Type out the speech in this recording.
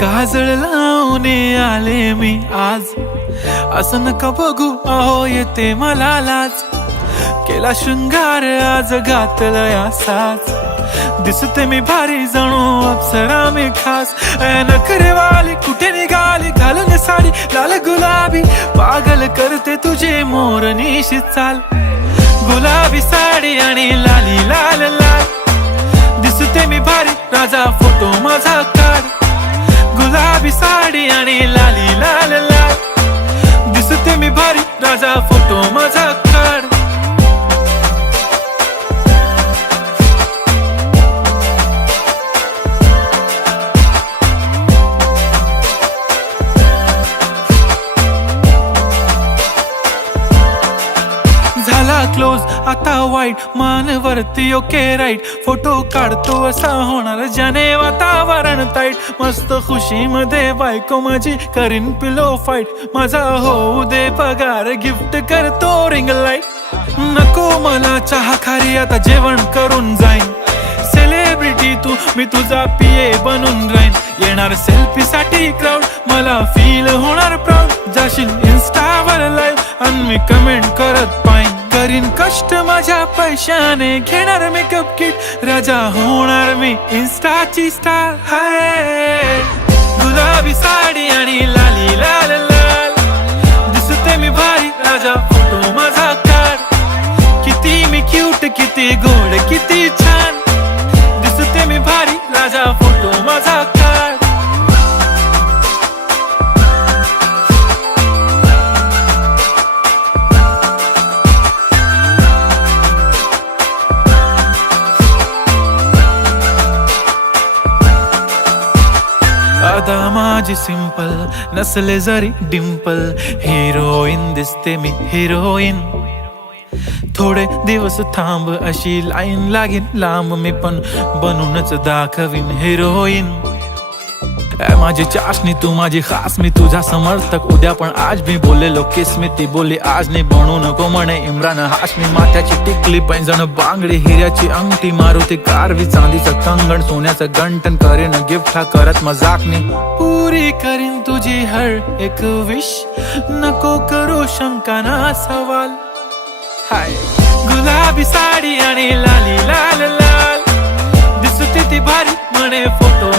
काजळ लावून आले मी आज, असं नका बघू अहो येते मला लाज. केला शृंगार आज घातलाय असाच, दिसते मी भारी जणू अप्सरा मी खास. नखरेवाली कुठे निघाली घालून साडी लाल गुलाबी, पागल करते तुझे मोरनीशी चाल. गुलाबी साडी आणि लाली लाल लाल, दिसते मी भारी राजा फोटो माझा काढ. गुलाबी साडी आणि लाली लाल लाल, दिसते मी भारी राजा फोटो माझा काढ. झाला क्लोज आता वाईट, मान वरती ओके राईट. फोटो काढतो असा होणार ज्याने वातावरण ताईट. मस्त खुशी मध्ये बायको माझी करीन पिलो फाईट. माझा होऊ दे पगार गिफ्ट करतो रिंग लाईट. नको मला चहा खारी आता जेवण करून जाईन. सेलिब्रिटी तू मी तुझा पिये बनून राहीन. येणार सेल्फी साठी क्राऊड मला फील होणार प्राऊड. जाशील इन्स्टावर लाईव्ह आणि मी कमेंट करत पाईन. करीन कष्ट माझ्या पैशाने घेणार मेकअप किट. राजा होणार मी इन्स्टाची स्टार. हाय गुलाबी साडी आणि लाली लाल लाल, दिसते मी भारी राजा फोटो माझा काढ. किती मी क्यूट किती गोड किती छान, दिसते मी भारी राजा फोटो माझा काढ. आता माझी सिंपल नसले जरी डिंपल, हिरोईन दिसते मी हिरोईन. थोडे दिवस थांब अशी लाईन लागेल लांब, मी पण बनूनच दाखवीन हिरोईन. माझी चाशनी तू माझी खास, मी तुझा समर्थक उद्या पण आज. मी बोललेलो किस मी ती बोली आज नाही. बनू नको म्हणे इम्रान हाशमी. माथ्याची टिकली पैंजण बांगडी, हिऱ्याची अंगठी, मारुती कारवी, चांदीचं कंगण, सोन्याचं गंटन. करीन गिफ्ट हा करत मजाकनी. पुरी करीन तुझी हर एक विश, नको करू शंका ना सवाल. हाय गुलाबी साडी आणि लाली लाल लाल, दिसते ती भारी म्हणे फोटो